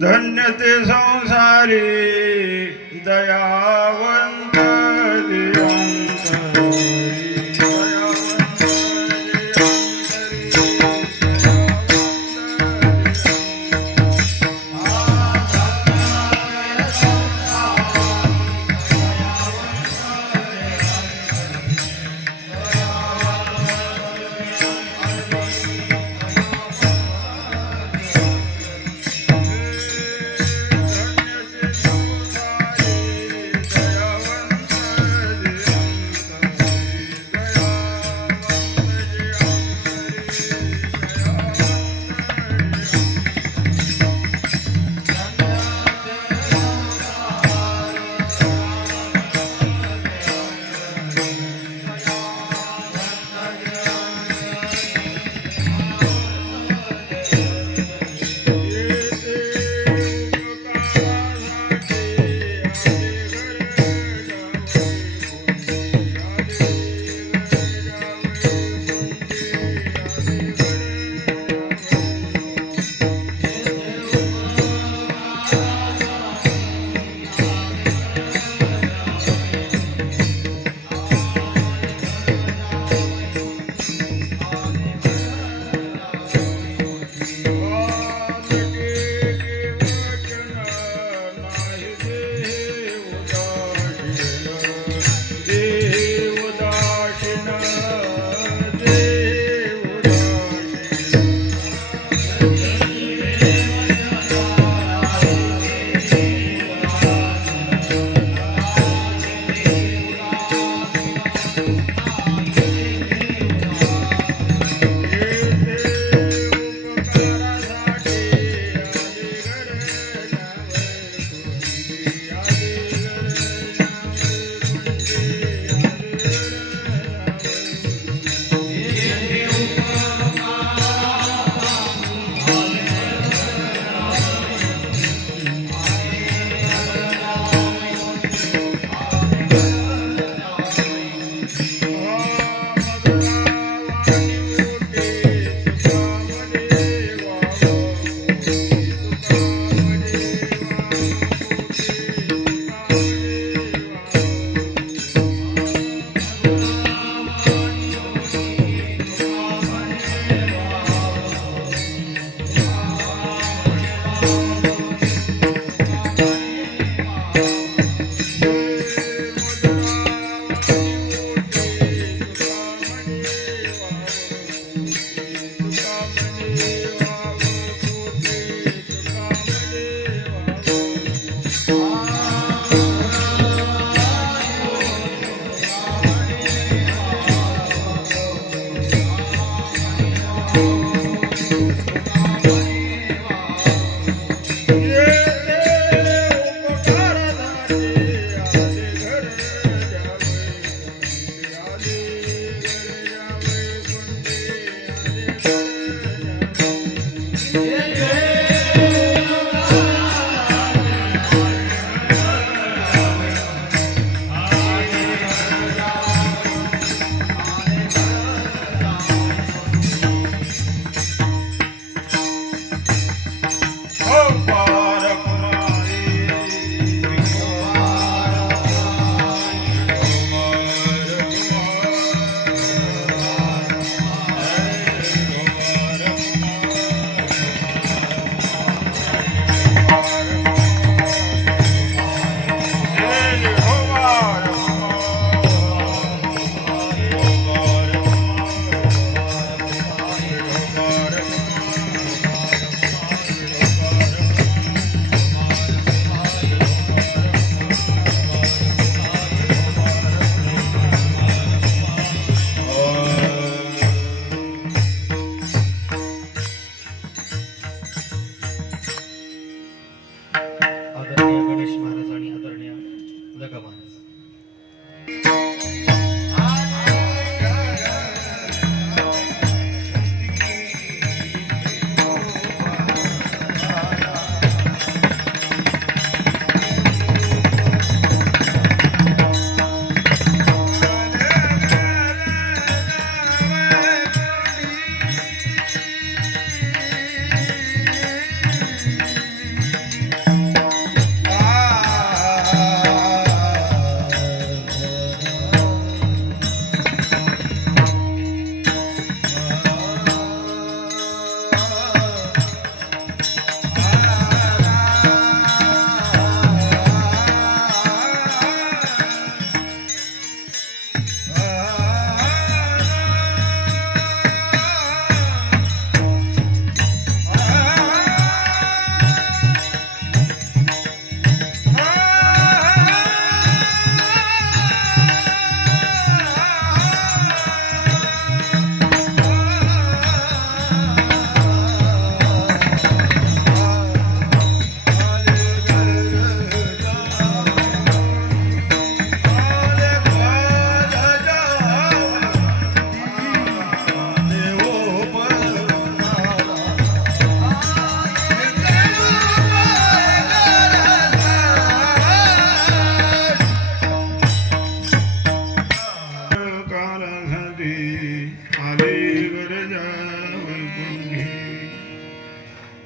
धन्य ते संसारी दयावंत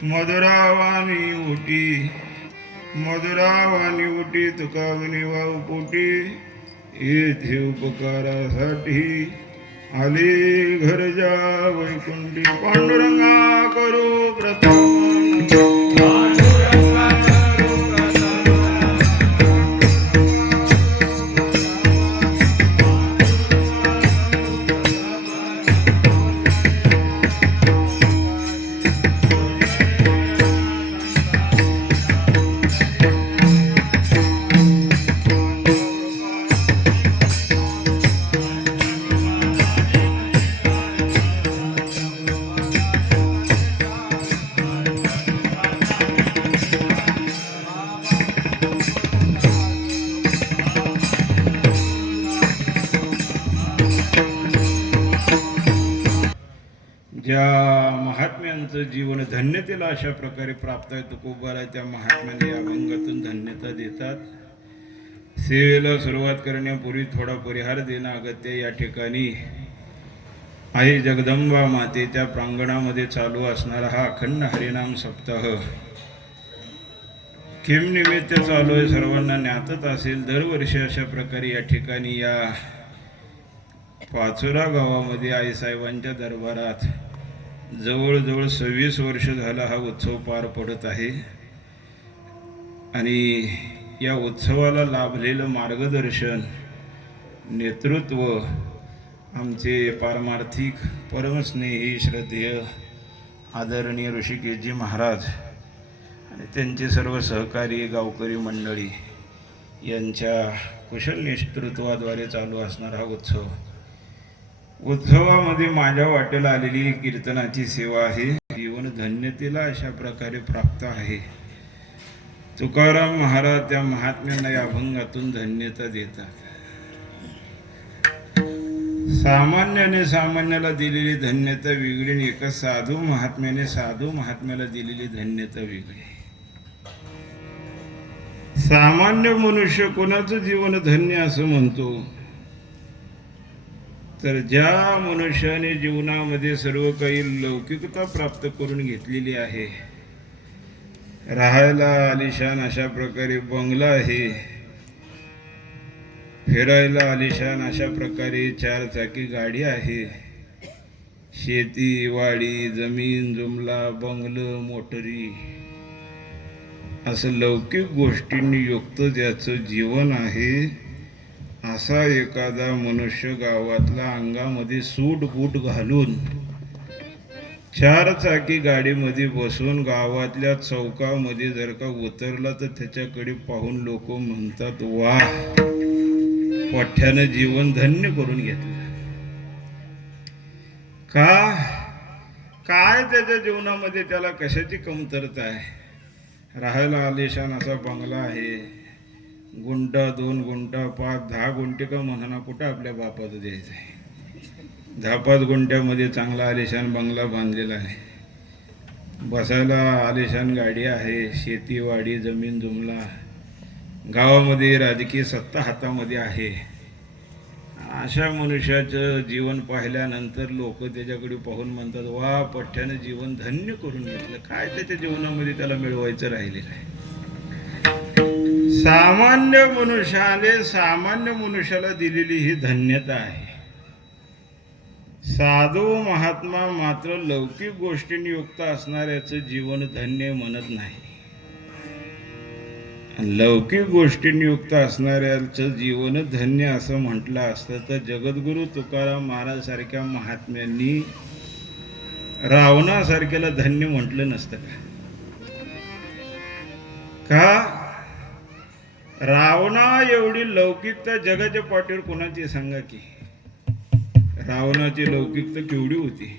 मधुरावानी उटी मधुरावानी उटी तुका म्हणे वाव पोटी येथे उपकारासाठी आले घरजा वैकुंठी पांडुरंगा करू प्रथम ज्या महात्म्यांचं जीवन धन्यतेला अशा प्रकारे प्राप्त आहे तुकोबाला त्या महात्म्याने या अभंगातून धन्यता देतात। सेवेला सुरुवात करण्यापूर्वी थोडा परिहार देणं अगत्य या ठिकाणी आई जगदंबा मातेच्या प्रांगणामध्ये चालू असणारा हा अखंड हरिनाम सप्ताह किम निमित्त चालू आहे सर्वांना ज्ञातच असेल। दरवर्षी अशा प्रकारे या ठिकाणी या पाचोरा गावामध्ये आईसाहेबांच्या दरबारात जवळजवळ 26 वर्ष झाला हा उत्सव पार पडत आहे आणि या उत्सवाला लाभलेलं मार्गदर्शन नेतृत्व आमचे पारमार्थिक परमस्नेही श्रद्धेय आदरणीय ऋषिकेशजी महाराज आणि त्यांचे सर्व सहकारी गावकरी मंडळी यांच्या कुशल नेतृत्वाद्वारे चालू असणारा हा उत्सवामध्ये माझ्या वाटेला आलेली कीर्तनाची सेवा आहे। जीवन धन्यतेला अशा प्रकारे प्राप्त आहे। तुकाराम महाराज त्या महात्म्यांना या अभंगातून धन्यता देतात। सामान्याने सामान्याला दिलेली धन्यता वेगळी आणि एका साधू महात्म्याला दिलेली धन्यता वेगळी। सामान्य मनुष्य कोणाचं जीवन धन्य असं म्हणतो तर ज्या मनुष्याने जीवनामध्ये सर्व काही लौकिकता प्राप्त करून घेतलेली आहे, राहायला आलिशान अशा प्रकारे बंगला आहे, फिरायला आलिशान अशा प्रकारे 4 चाकी गाडी आहे, शेती वाडी जमीन जुमला बंगलं मोटरी असं लौकिक गोष्टींनी युक्त ज्याचं जीवन आहे, असा एखादा मनुष्य गावातला अंगामध्ये सूट बूट घालून 4 चाकी गाडीमध्ये बसून गावातल्या चौकामध्ये जर का उतरला तर त्याच्याकडे पाहून लोक म्हणतात वा पठ्यानं जीवन धन्य करून घेतलं। काय त्याच्या जीवनामध्ये त्याला कशाची कमतरता आहे। राहायला आलिशान असा बंगला आहे, गुंठा 2 गुंठा 5 10 गुंठे का म्हणा कुठं आपल्या बापाचं द्यायचं आहे। 10-5 गुंठ्यामध्ये चांगला आलिशान बंगला बांधलेला आहे, बसायला आलिशान गाडी आहे, शेतीवाडी जमीन जुमला, गावामध्ये राजकीय सत्ता हातामध्ये आहे। अशा मनुष्याचं जीवन पाहिल्यानंतर लोक त्याच्याकडे पाहून म्हणतात वा पठ्यानं जीवन धन्य करून घेतलं। काय त्याच्या जीवनामध्ये त्याला मिळवायचं राहिलेलं आहे। सामान्य मनुष्याला दिलेली ही धन्यता आहे। साधू महात्मा मात्र लौकिक गोष्टींनी युक्त असणाऱ्याचं जीवन धन्य म्हणत नाही। लौकिक गोष्टींनी युक्त असणाऱ्याचं जीवन धन्य असं म्हटलं असतं तर जगद्गुरु तुकाराम महाराज सारख्या महात्म्यांनी रावणासारख्याला धन्य म्हटलं नसतं का? रावणा एवढी लौकिकता जगाच्या पाठीवर कोणाची सांगा की? रावणाची लौकिकता केवढी होती?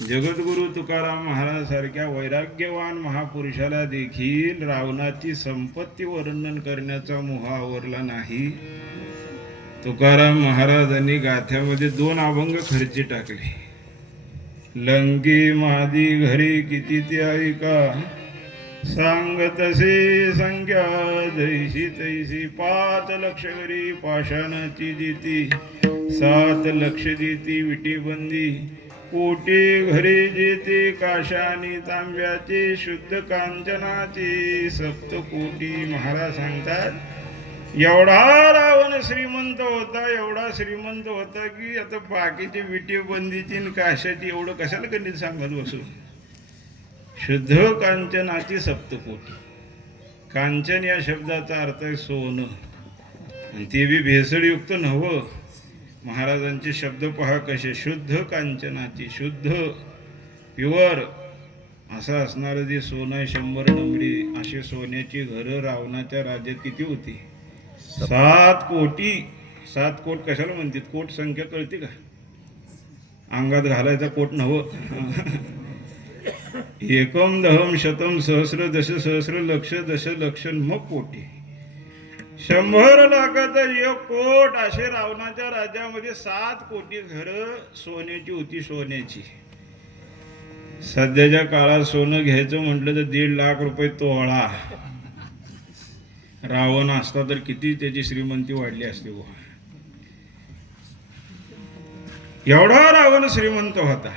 जगद्गुरु तुकाराम महाराज सारख्या वैराग्यवान महापुरुषाला देखील रावणाची संपत्ती वर्णन करण्याचा मोह आवरला नाही। तुकाराम महाराजांनी गाथ्यामध्ये 2 अभंग खर्ची टाकले। लंकी मादी घरी किती ते ऐका, सांग तसे संख्या जैशी तैसी, 5 लक्ष घरी पाषाणाची देती, 7 लक्ष देती विटीबंदी, कोटी घरी जेते काशानी तांब्याचे शुद्ध कांचनाचे सप्तकोटी. महाराज सांगतात एवढा रावण श्रीमंत होता, एवढा श्रीमंत होता की आता बाकीचे विटे बंदीची आणि काशाची एवढं कशाला गणित सांगत बसू. शुद्ध कांचनाची सप्तकोटी. कांचन या शब्दाचा अर्थ आहे सोनं, आणि ते बी भेसळयुक्त नव्हं. महाराजांचे शब्द पहा कसे. शुद्ध कांचनाची, शुद्ध प्युअर असं असणारं जे सोनं आहे 100 नंबरी. असे सोन्याची घरं रावणाच्या राज्यात किती होती? 7 कोटी. 7 कोट कशाला म्हणतात? कोट संख्या कळते का? अंगात घालायचा कोट नव्हं. एकम दहम शतम सहस्र दश सहस्र लक्ष दश लक्ष मग कोटी. 100 लाखाचा 1 कोट. असे रावणाच्या राज्यामध्ये 7 कोटी घरं सोन्याची होती, सोन्याची. सध्याच्या काळात सोनं घ्यायचं म्हटलं तर 1.5 लाख रुपये तोळा. रावण असता तर किती त्याची श्रीमंती वाढली असते बुवा. एवढा रावण श्रीमंत होता.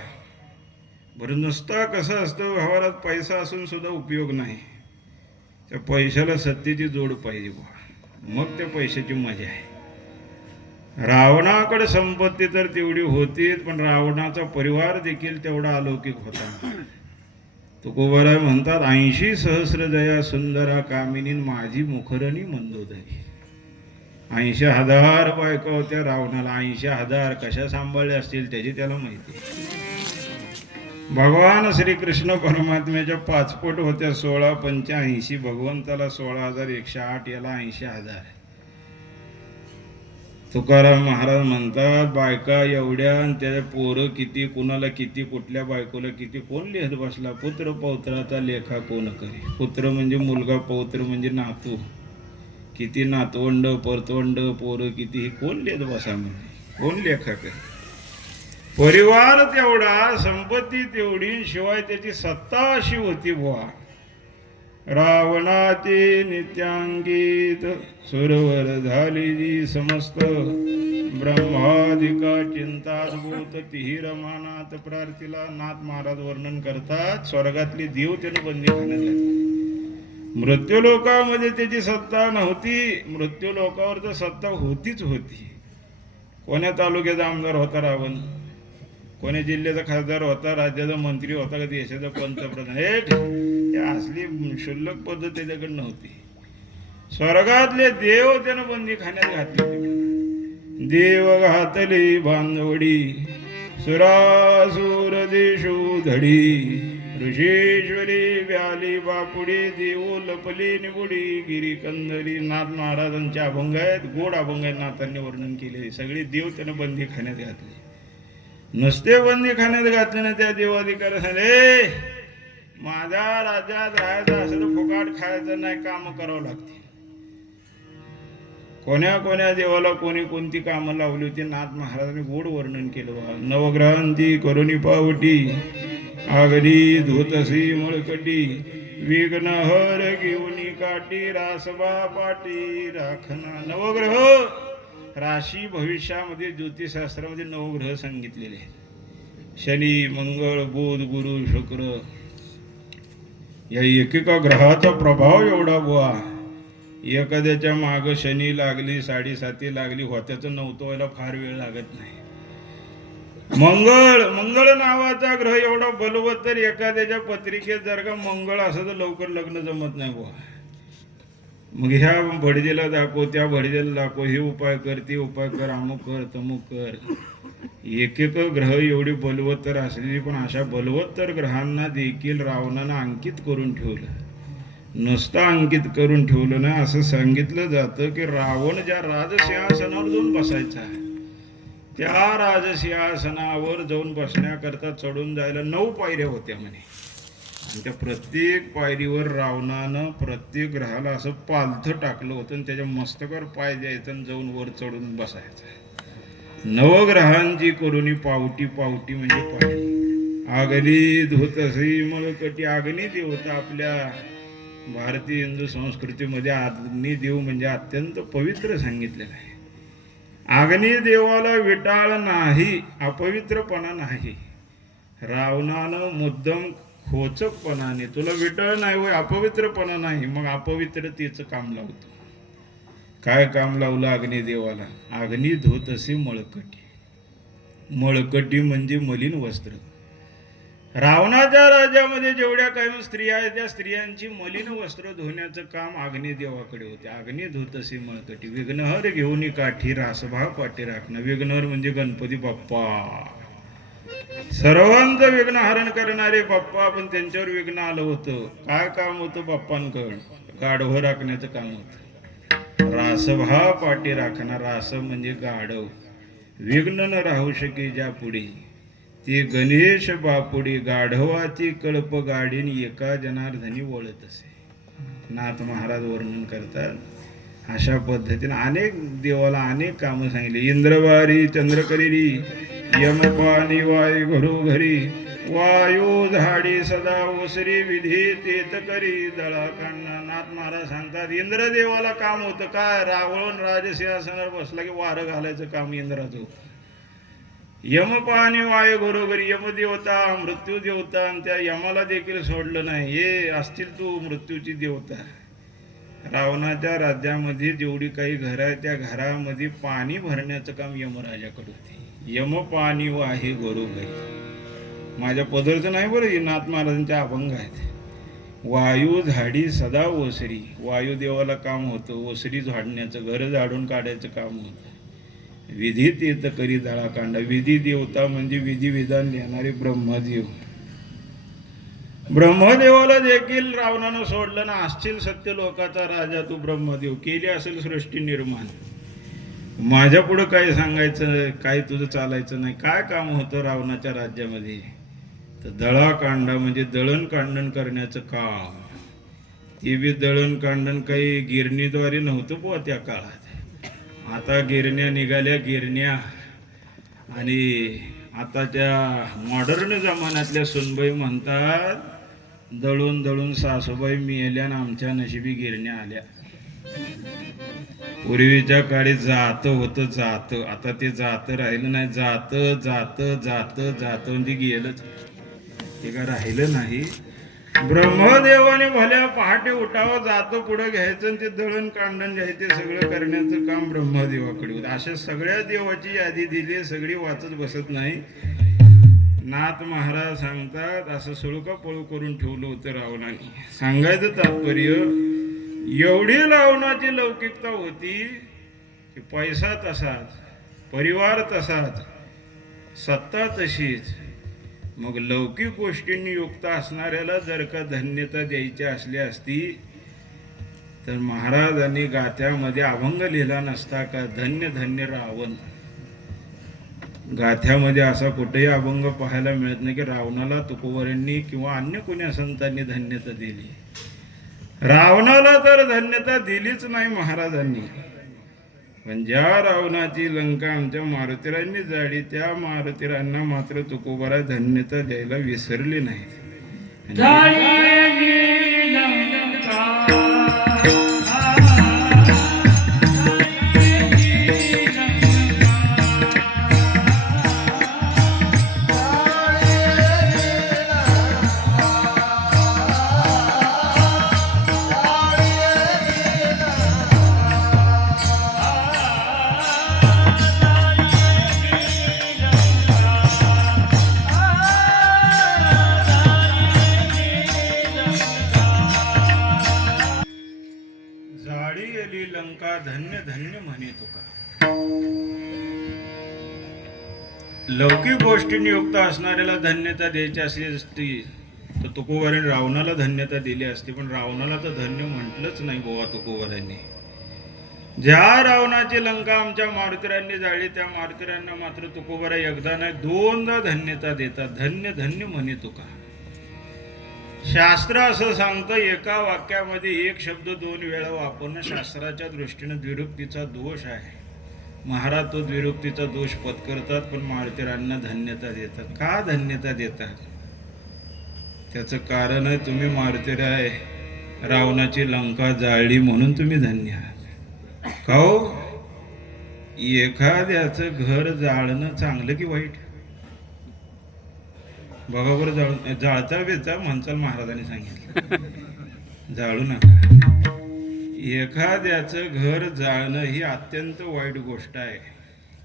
बरं नुसता कसं असतं व्यवहारात पैसा असून सुद्धा उपयोग नाही. त्या पैशाला सत्तेची जोड पाहिजे बुवा, मग त्या पैशाची मजा आहे. रावणाकडे संपत्ती तर तेवढी होतीच, पण रावणाचा परिवार देखील तेवढा अलौकिक होता. तुकोबाराय म्हणतात 80 सहस्र जया सुंदरा कामिनी माझी मुखरणी मंदोदरी. 80,000 बायका होत्या रावणाला. 80,000 कशा सांभाळल्या असतील त्याची त्याला माहिती. भगवान श्रीकृष्ण परमात्म्याच्या 5 पोट होत्या 16 पंच 80. भगवंताला 16,108, याला 80,000. तुकाराम महाराज म्हणतात बायका एवढ्या आणि त्याच्या पोरं किती, कुणाला किती, कुठल्या बायकोला किती, कोण लिहत बसला. पुत्र पौत्राचा लेखा कोण करे. पुत्र म्हणजे मुलगा, पौत्र म्हणजे नातू. किती नातवंड परतवंड पोरं किती, हे कोण लिहत बसा म्हणजे, कोण लेखा करे. परिवार तेवढा, संपत्ती तेवढी, शिवाय त्याची सत्ता अशी होती बुवा. रावणाचे नित्यांकित सुरवर झाली जी समस्त. ब्रह्मादिका चिंताद्भूत तिहिरमानात प्रार्थिला. नाथ महाराज वर्णन करतात स्वर्गातली देव त्यानं बंदी खाण्यात घातली. मृत्यूलोकामध्ये त्याची सत्ता नव्हती. मृत्यूलोकावर तर सत्ता होतीच होती. कोण्या तालुक्याचा आमदार होता रावण, कोण्या जिल्ह्याचा खासदार होता, राज्याचा मंत्री होता, का देशाचा पंतप्रधान. हे असली क्षुल्लक पद्धत त्याच्याकडे नव्हती. स्वर्गातले देव त्यानं बंदी खाण्यात घातले. देव घातली बांधवडी सुरासुर देशू धडी. ऋषेश्वरी व्याली बापुडी देऊ लपली निबुडी गिरी कंदरी. नाथ महाराजांच्या अभंग आहेत, गोड अभंग आहेत. नाथांनी वर्णन केले. सगळे देव त्यानं बंदी खाण्यात घातले. नुसते बंदी खाण्यात घातले ना, त्या देवाधिकार झाले माझ्या राज्यात राहायचं असं तर फुकाट खायचं नाही, काम करावं लागते. कोण्या कोण्या देवाला कोणी कोणती कामं लावली होती नाथ महाराजांनी गोड वर्णन केलं. नवग्रहांती करुणी पावटी आगरी धोतसी मळकटी. विघ्नहर घेऊनी काठी रासबा पाटी राखना. नवग्रह राशी भविष्यामध्ये ज्योतिषशास्त्रामध्ये 9 ग्रह सांगितलेले आहेत. शनी मंगळ बुध गुरु शुक्र. या एकेका ग्रहाचा प्रभाव एवढा बुवा. एखाद्याच्या माग शनी लागली, 7.5 लागली होत्याचं 9 व्हायला फार वेळ लागत नाही. मंगळ नावाचा ग्रह एवढा बलवत, तर एखाद्याच्या पत्रिकेत जर का मंगळ असं तर लवकर लग्न जमत नाही बुवा. मग ह्या भडजेला दाखव, त्या भडजेला दाखव, हे उपाय कर, ते उपाय कर, अमुक कर तमुक कर. एक ग्रह एवढी बलवत्तर असलेली, पण अशा बलवत्तर ग्रहांना देखील रावणानं अंकित करून ठेवलं. नुसतं अंकित करून ठेवलं ना, असं सांगितलं जातं की रावण ज्या राजसिंहासनावर जाऊन बसायचा, त्या राजसिंहासनावर जाऊन बसण्याकरता चढून जायला 9 पायऱ्या होत्या म्हणे. आणि त्या प्रत्येक पायरीवर रावणानं प्रत्येक ग्रहाला असं पालथं टाकलं होतं आणि त्याच्या मस्तकावर पाय द्यायचं आणि जाऊन वर चढून बसायचं. 9 ग्रहांची करुणी पावटी. पावटी म्हणजे पायरी. आगनी धोतसी मळकटी. अग्नी देवता आपल्या भारतीय हिंदू संस्कृतीमध्ये अग्निदेव म्हणजे अत्यंत पवित्र सांगितलेलं आहे. अग्निदेवाला विटाळ नाही, अपवित्रपणा नाही. रावणानं मुद्दम खोचकपणाने, तुला विटळ नाही होय, अपवित्रपणा नाही, मग अपवित्रतेचं काम लावतो. काय काम लावलं अग्निदेवाला? अग्नी धुत असे मळकटी. मळकटी म्हणजे मलिन वस्त्र. रावणाच्या राज्यामध्ये जेवढ्या काही स्त्रिया आहेत त्या स्त्रियांची मलिन वस्त्र धुण्याचं काम अग्निदेवाकडे होते. अग्नी धुत असे मळकटी. विघ्नहर घेऊन काठी रासभा पाठी राखणं. विघ्नहर म्हणजे गणपती बाप्पा, सर्वांचं विघ्न हरण करणारे बाप्पा. पण त्यांच्यावर विघ्न आलं होतं. काय काम होतं बाप्पांकडं? गाढव राखण्याचं काम होतं. रासभा पाठी राखणार. रास म्हणजे गाढव. विघ्न न राहू शके ज्या पुढे ते गणेश बापुडी. गाढवाची कळप गाडीन एका जनार्दनी वळत असे. नाथ महाराज वर्णन करतात. अशा पद्धतीने अनेक देवाला अनेक कामं सांगितली. इंद्रवारी चंद्रकरी यमपानी वायू घरोघरी वायू झाडी सदा ओसरी विधी तेत करी दळा काढणा. नाथ महाराज सांगतात इंद्रदेवाला काम होतं काय? रावण राजसिंहासनावर बसला की वारं घालायचं काम इंद्राचं. यमपानी वायू घरोघरी. यमदेवता मृत्यू देवता, आणि त्या यमाला देखील सोडलं नाही. हे असतील तू मृत्यूची देवता. रावणाच्या राज्यामध्ये जेवढी काही घरं आहेत त्या घरामध्ये पाणी भरण्याचं काम यमराजाकडे होते. यम पाणी वाहे घरोघरी. माझ्या पदरचं नाही बरं, हे नाथ महाराजांच्या अभंग आहेत. वायू झाडी सदा ओसरी. वायुदेवाला काम होतं ओसरी झाडण्याचं, घर झाडून काढायचं काम होतं. विधी तीर्थ करी दळा कांडा. विधी देवता म्हणजे विधी विधान लिहिणारे ब्रह्मदेव. ब्रह्मदेवाला देखील रावणानं सोडलं ना. असशील सत्य लोकाचा राजा तू ब्रह्मदेव, केली असेल सृष्टी निर्माण. माझ्या पुढं काय सांगायचं, काय तुझं चालायचं नाही. काय काम होतं रावणाच्या राज्यामध्ये? तर दळा कांडा म्हणजे दळण कांडण करण्याचं काम. ते बी दळण कांडण काही गिरणीद्वारे नव्हतं बुवा त्या काळात. आता गिरण्या निघाल्या, गिरण्या. आणि आताच्या मॉडर्न जमान्यातल्या सुनबाई म्हणतात दळून दळून सासूबाई मिळाल्या आणि आमच्या नशिबी गिरण्या आल्या. पूर्वीच्या काळी जात होतं जात, आता ते जात राहिलं नाही. जात जात जात जात म्हणजे गेलंच, ते काय राहिलं नाही. ब्रह्मदेवाने भल्या पहाटे उठावं, जातं पुढं घ्यायचं आणि ते दळण कांडण घ्यायचं, ते सगळं करण्याचं काम ब्रह्मदेवाकडे होतं. अशा सगळ्या देवाची यादी दिली, सगळी वाचत बसत नाही. नाथ महाराज सांगतात असं सुळका पळू करून ठेवलं होतं रावणाने. सांगायचं तात्पर्य एवढी रावणाची लौकिकता होती की पैसा तसाच, परिवार तसाच, सत्ता तशीच. मग लौकिक गोष्टींनी युक्त असणाऱ्याला जर का धन्यता द्यायची असली असती तर महाराजांनी गाथ्यामध्ये अभंग लिहिला नसता का? धन्य धन्य रावण. गाथ्यामध्ये असा कुठेही अभंग पाहायला मिळत नाही की रावणाला तुकोबरांनी किंवा अन्य कोण्या संतांनी धन्यता दिली. रावणाला तर धन्यता दिलीच नाही महाराजांनी. पण ज्या रावणाची लंका आमच्या मारुतीरांनी जाळली त्या मारुतीरांना मात्र तुकोबरा धन्यता द्यायला विसरले नाहीत. लंका धन्य धन्य म्हणे तुका. लौकिक गोष्टींनी युक्त असणाऱ्याला धन्यता द्यायची असती तर तुकोबारांनी रावणाला धन्यता दिली असती. पण रावणाला तर धन्य म्हटलंच नाही गोवा तुकोबारांनी. ज्या रावणाची लंका आमच्या मारुतीरांनी जाळली त्या मारुतीरांना मात्र तुकोबारा एकदा नाही दोनदा धन्यता देतात. धन्य धन्य म्हणे तुका. शास्त्र असं सांगतं एका वाक्यामध्ये एक शब्द दोन वेळा वापरणं शास्त्राच्या दृष्टीने द्विरुक्तीचा दोष आहे. महाराज तो द्विरुक्तीचा दोष पत्करतात पण मारुतीरांना धन्यता देतात. का धन्यता देतात? त्याचं कारण आहे तुम्ही मारुतीराय रावणाची लंका जाळली म्हणून तुम्ही धन्य आहात. का हो? एखाद्याचं घर जाळणं चांगलं की वाईट? बघा बरं जाळून जाळता बेचा म्हणचाल महाराजांनी सांगितलं जाळू नका. एखाद्याचं घर जाळणं ही अत्यंत वाईट गोष्ट आहे,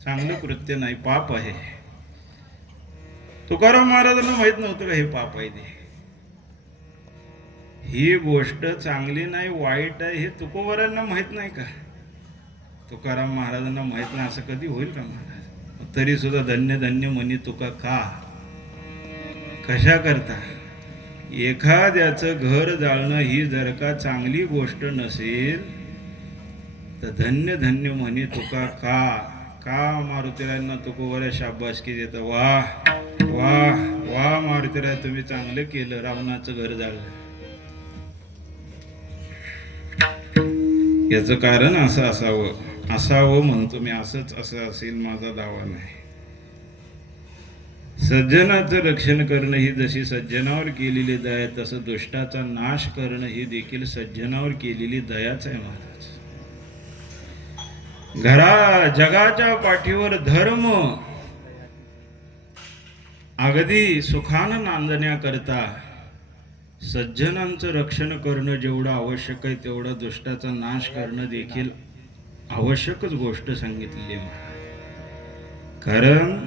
चांगलं कृत्य नाही, पाप आहे. तुकाराम महाराजांना माहित नव्हतं का हे पाप आहे ते? ही गोष्ट चांगली नाही, वाईट आहे हे तुकोबारांना माहित नाही का? तुकाराम महाराजांना माहित नाही असं कधी होईल का महाराज? तरी सुद्धा धन्य धन्य म्हणी तुका का? कशा करता? एखाद्याचं घर जाळणं ही जर का चांगली गोष्ट नसेल तर धन्य धन्य म्हणे तुका का? का मारुतीरायांना तुकोबाऱ्या शाबासकी देतं, वा वा वा मारुतीराय तुम्ही चांगलं केलं, रावणाचं घर जाळलं. याचं कारण असं असावं म्हणतो मी, असंच असं असेल माझा दावा नाही. सज्जनाचं रक्षण करणं ही जशी सज्जनावर केलेली दया, तसं दुष्टाचा नाश करणं ही देखील सज्जनावर केलेली दयाच आहे महाराज. जगाच्या पाठीवर धर्म अगदी सुखानं नांदण्याकरता सज्जनांचं रक्षण करणं जेवढं आवश्यक आहे तेवढं दुष्टाचा नाश करणं देखील आवश्यकच गोष्ट सांगितलेली आहे. कारण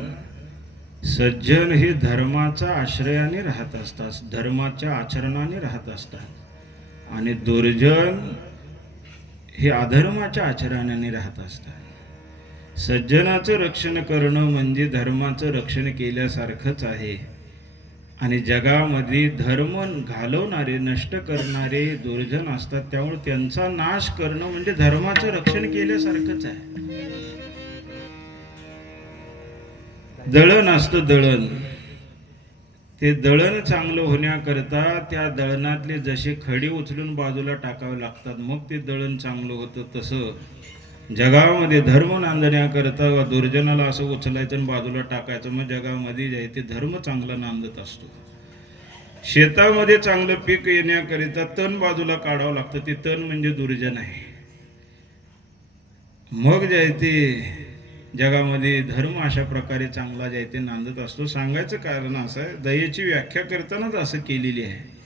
सज्जन हे धर्माच्या आश्रयाने राहत असतात, धर्माच्या आचरणाने राहत असतात, आणि दुर्जन हे अधर्माच्या आचरणाने राहत असतात. सज्जनाचं रक्षण करणं म्हणजे धर्माचं रक्षण केल्यासारखंच आहे. आणि जगामध्ये धर्म घालवणारे, नष्ट करणारे दुर्जन असतात, त्यामुळे त्यांचा नाश करणं म्हणजे धर्माचं रक्षण केल्यासारखंच आहे. दळण असतं दळण, ते दळण चांगलं होण्याकरता त्या दळणातले जसे खडी उचलून बाजूला टाकावे लागतात मग ते दळण चांगलं होतं, तसं जगामध्ये धर्म नांदण्याकरता दुर्जनाला असं उचलायचं आणि बाजूला टाकायचं, मग जगामध्ये जे ते धर्म चांगला नांदत असतो. शेतामध्ये चांगलं पीक येण्याकरिता तण बाजूला काढावं लागतं, ते तण म्हणजे दुर्जन आहे. मग जे ते जगामध्ये धर्म अशा प्रकारे चांगला जे ते नांदत असतो. सांगायचं कारण असं आहे, दयेची व्याख्या करतानाच असं केलेली आहे.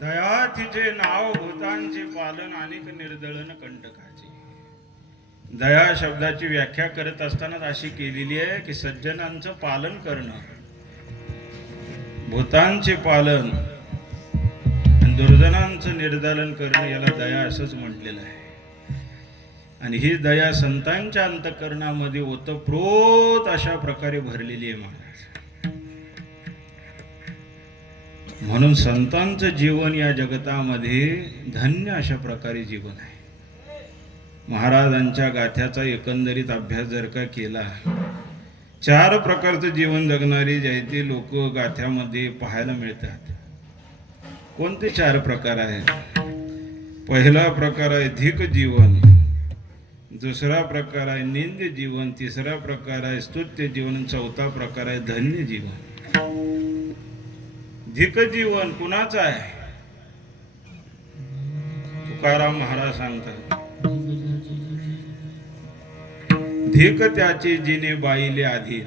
दया तिचे नाव भूतांचे पालन अनेक निर्दळन कंटकाचे. दया शब्दाची व्याख्या करत असताना अशी केलेली आहे की सज्जनांचं पालन करणं, भूतांचे पालन आणि दुर्जनांचं निर्दालन करणं, याला दया असंच म्हटलेलं आहे. आणि ही दया संतांच्या अंतःकरणामध्ये ओतप्रोत अशा प्रकारे भरलेली आहे महाराज. म्हणून संतांचं जीवन या जगतामध्ये धन्य अशा प्रकारे जीवन आहे. महाराजांच्या गाथ्याचा एकंदरीत अभ्यास जर का केला, 4 प्रकारचं जीवन जगणारी जे ते लोक गाथ्यामध्ये पाहायला मिळतात. कोणते 4 प्रकार आहेत? पहिला प्रकार आहे धिक जीवन, दुसरा प्रकार आहे निंद्य जीवन, तिसरा प्रकार आहे स्तुत्य जीवन, चौथा प्रकार आहे धन्य जीवन. धिक जीवन कुणाचं आहे? तुकाराम महाराज सांगतात, धिक त्याची जिने बाईले अधीन,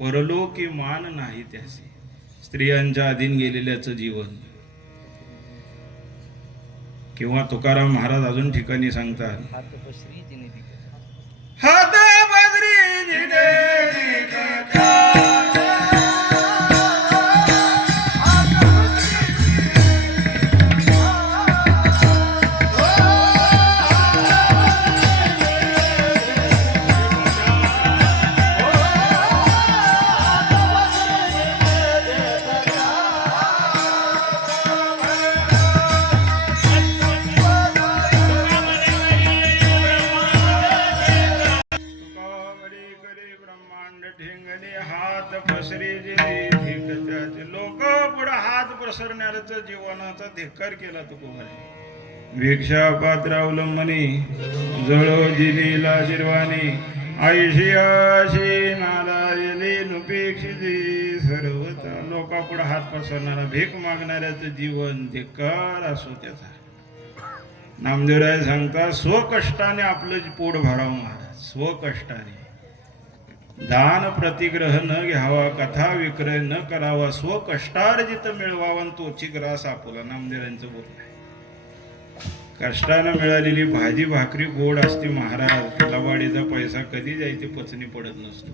परलोकी मान नाही त्याचे. स्त्रियांच्या अधीन गेलेल्याचं जीवन. किंवा तुकाराम महाराज अजून ठिकाणी सांगतात, हात बजरी जिने पसरणाऱ्याचा जीवनाचा धिक्कार केला तुकोबाने. भिक्षा पात्र अवलंबनी जळो जिलीला जिरवानी आयशी आशी नारायणी नुपेक्षिती सर्वता. लोकापुढे हात पसरणारा भीक मागणाऱ्याचं जीवन धिक्कार असो त्याचा. नामदेवराय सांगता स्वकष्टाने आपलं पोट भरावं महाराज, स्वकष्टाने. दान प्रतिग्रह न घ्यावा, कथा विक्रय न करावा, स्वकष्टार्जित मिळवावा तोची ग्रास आपुला. नामदेवांचं बोलणं आहे. कष्टानं मिळालेली भाजी भाकरी गोड असते महाराज. लबाडीचा पैसा कधी जायची पचनी पडत नसतो.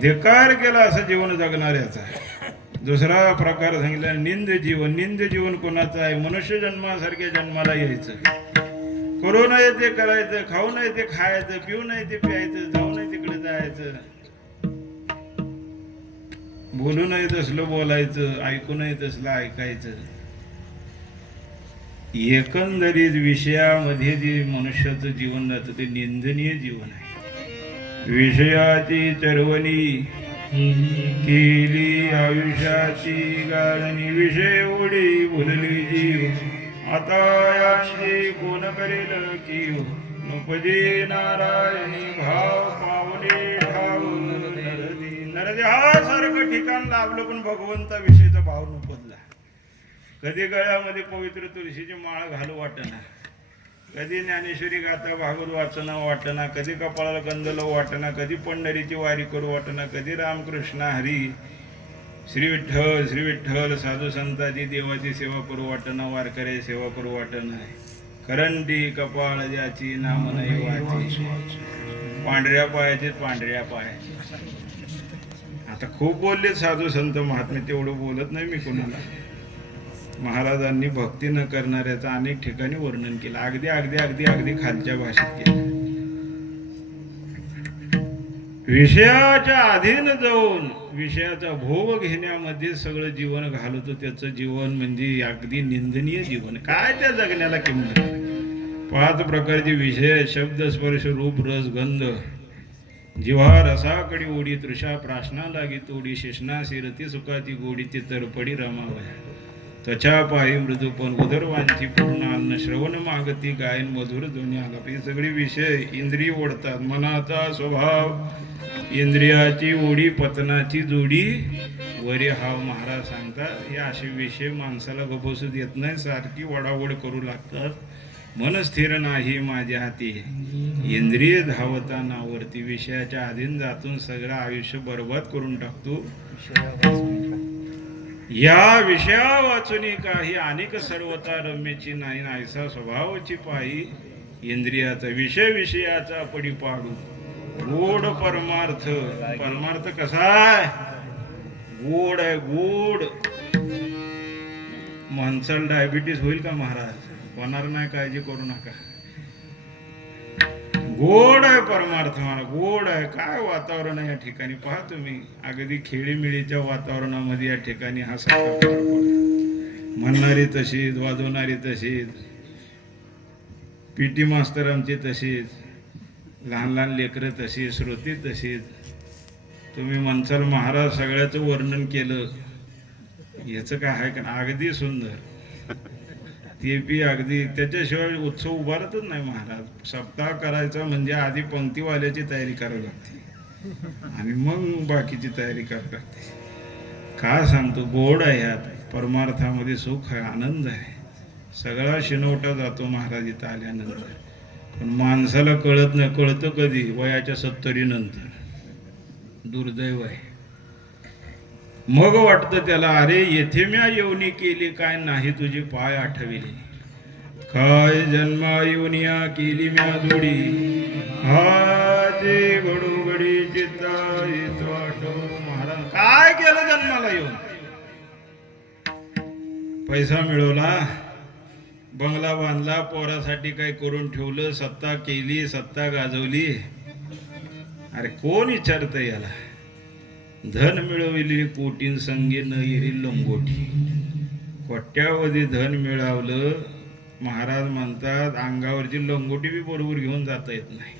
धिक्कार केला असं जीवन जगणाऱ्याचा. दुसरा प्रकार सांगितला निंद जीवन. निंद जीवन कोणाचं आहे? मनुष्य जन्मासारख्या जन्माला यायचं, करू नये ते करायचं, खाऊ नये ते खायचं, पिऊ नये ते प्यायचं, जाऊ नये तिकडे जायचं, बोलू नये तसलं बोलायचं, ऐकू नये तसलं ऐकायचं. एकंदरीत विषयामध्ये जे मनुष्याचं जीवन जातं ते निंदनीय जीवन आहे. विषयाची चरवणी केली आयुष्याची गाळणी, विषय उडी भुलली जीव आता यांची कोण करेल कीव. नपजे नारायणी भाव पावले ठाव नरदे. हा सारखं ठिकाण लाभलं पण भगवंता विषयीचा भाव नपदला. कधी गळ्यामध्ये पवित्र तुळशीची माळ घालू वाटना, कधी ज्ञानेश्वरी गाथा भागवत वाचना वाटना, कधी कपाळाला गंध लावू वाटना, कधी पंढरीची वारी करू वाटना, कधी रामकृष्ण हरी श्री विठ्ठल श्री विठ्ठल साधू संतांची देवाची सेवा करू वाटना, वारकऱ्याची सेवा करू वाटना. करंटी कपाळ ज्याची नाम नाही वाची, पांढऱ्या पायाचे पांढऱ्या पायाचे. आता खूप बोलले साधू संत महात्मे, तेवढं बोलत नाही मी कोणाला. महाराजांनी भक्ती न करणाऱ्याचं अनेक ठिकाणी वर्णन केलं, अगदी अगदी अगदी अगदी खालच्या भाषेत केलं. विषयाच्या अधीन जाऊन विषयाचा भोग घेण्यामध्ये सगळं जीवन घालवतो त्याचं जीवन म्हणजे अगदी निंदनीय जीवन. काय त्या जगण्याला किंमत? 5 प्रकारचे विषय शब्द स्पर्श रूप रस गंध. जिव्हा रसाकडी ओढी तृषा प्राशना लागी तोडी शेषणा शिरती सुखाची गोडी ती तरपडी रमावया. त्वचा पायी मृदूपण उदरवांची पूर्ण अन्न श्रवण मागती गायन मधुर ध्वनी आलाप. हे सगळे विषय इंद्रिय ओढतात. मनाचा स्वभाव इंद्रियाची ओढी पतनाची जोडी वरी हाव. महाराज सांगतात हे असे विषय माणसाला गबसू देत नाही, सारखी वडावड करू लागतात. मन स्थिर नाही माझ्या हाती, इंद्रिय धावतानावरती विषयाच्या अधीन जातून सगळं आयुष्य बरबाद करून टाकतो. या विषया वाचून काही अनेक सर्वता रम्याची नाही नाहीसा स्वभावाची पायी. इंद्रियाचा विषय विषयाचा पडी पाडू गोड परमार्थ. परमार्थ कसा आहे? गोड आहे, गोड. माणसाला डायबिटीस होईल का महाराज? होणार नाही, काळजी करू नका. गोड आहे परमार्थ मला, गोड आहे. काय वातावरण आहे या ठिकाणी पहा तुम्ही. अगदी खेळीमिळीच्या वातावरणामध्ये या ठिकाणी हा साकार म्हणणारी तशीच, वाजवणारी तशीच, पीटी मास्तर आमची तशीच, लहान लहान लेकरं तशी, श्रोती तशीच. तुम्ही म्हणसाल महाराज सगळ्याचं वर्णन केलं, याचं काय आहे का? अगदी सुंदर. ते बी अगदी त्याच्याशिवाय उत्सव उभारतच नाही महाराज. सप्ताह करायचा म्हणजे आधी पंक्तीवाल्याची तयारी करावी लागते आणि मग बाकीची तयारी करावी लागते. काय सांगतो, गोड आहे यात. परमार्थामध्ये सुख आहे, आनंद आहे. सगळा शिनवटा जातो महाराज इथं आल्यानंतर. पण माणसाला कळत नाही. कळतं कधी? वयाच्या 70 नंतर. दुर्दैव आहे. मग वाटतं त्याला, अरे येथे म्या येऊनी केली काय नाही तुझी पाय आठविले. काय जन्मा येऊनिया केली म्या जोडी, हाचे घडोघडी चित्ता येतो आठव. महाराज काय केलं जन्माला येऊन? पैसा मिळवला, बंगला बांधला, पोरासाठी काय करून ठेवलं, सत्ता केली, सत्ता गाजवली. अरे कोण विचारत याला? धन मिळविली कोटीन संगे न येरी लंगोटी. कोट्यावधी धन मिळवलं, महाराज म्हणतात अंगावरची लंगोटी बी बरोबर घेऊन जाता येत नाही.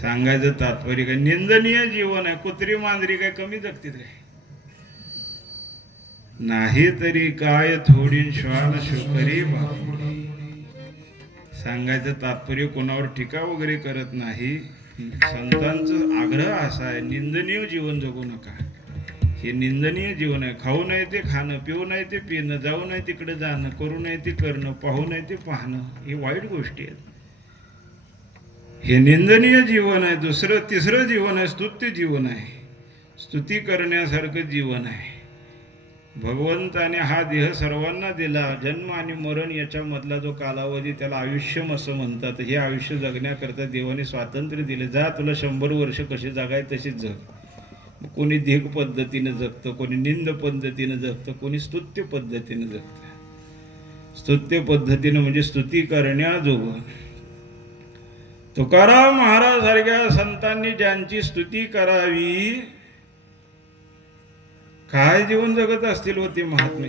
सांगायचं तात्पर्य काय? निंदनीय जीवन आहे. कुत्री मांजरी काय कमी जगतील काय? नाही तरी काय थोडी श्वान शुकरी बाबा. सांगायचं तात्पर्य कोणावर टीका वगैरे करत नाही. संतांचा आग्रह असा आहे, निंदनीय जीवन जगू नका. हे निंदनीय जीवन आहे. खाऊ नये ते खाणं, पिऊ नये ते पिणं, जाऊ नये तिकडे जाणं, करू नये ते करणं, पाहू नये ते पाहणं, हे वाईट गोष्टी आहेत. हे निंदनीय जीवन आहे. तिसरं जीवन आहे स्तुत्य जीवन आहे. स्तुती करण्यासारखं जीवन आहे. भगवंताने हा देह सर्वांना दिला. जन्म आणि मरण याच्यामधला जो कालावधी त्याला आयुष्यम असं म्हणतात. हे आयुष्य जगण्याकरता देवाने स्वातंत्र्य दिले. जा तुला 100 वर्ष कशी जगाय तशीच जग. कोणी देह पद्धतीनं जगतं, कोणी निंद पद्धतीनं जगतं, कोणी स्तुत्य पद्धतीनं जगतं. स्तुत्य पद्धतीनं म्हणजे स्तुती करण्याजोगं. तुकाराम महाराज सारख्या संतांनी ज्यांची स्तुती करावी, काय जीवन जगत असतील होते महात्मे.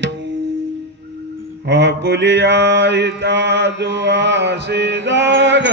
आपुलिया हिता जो आसे जाग,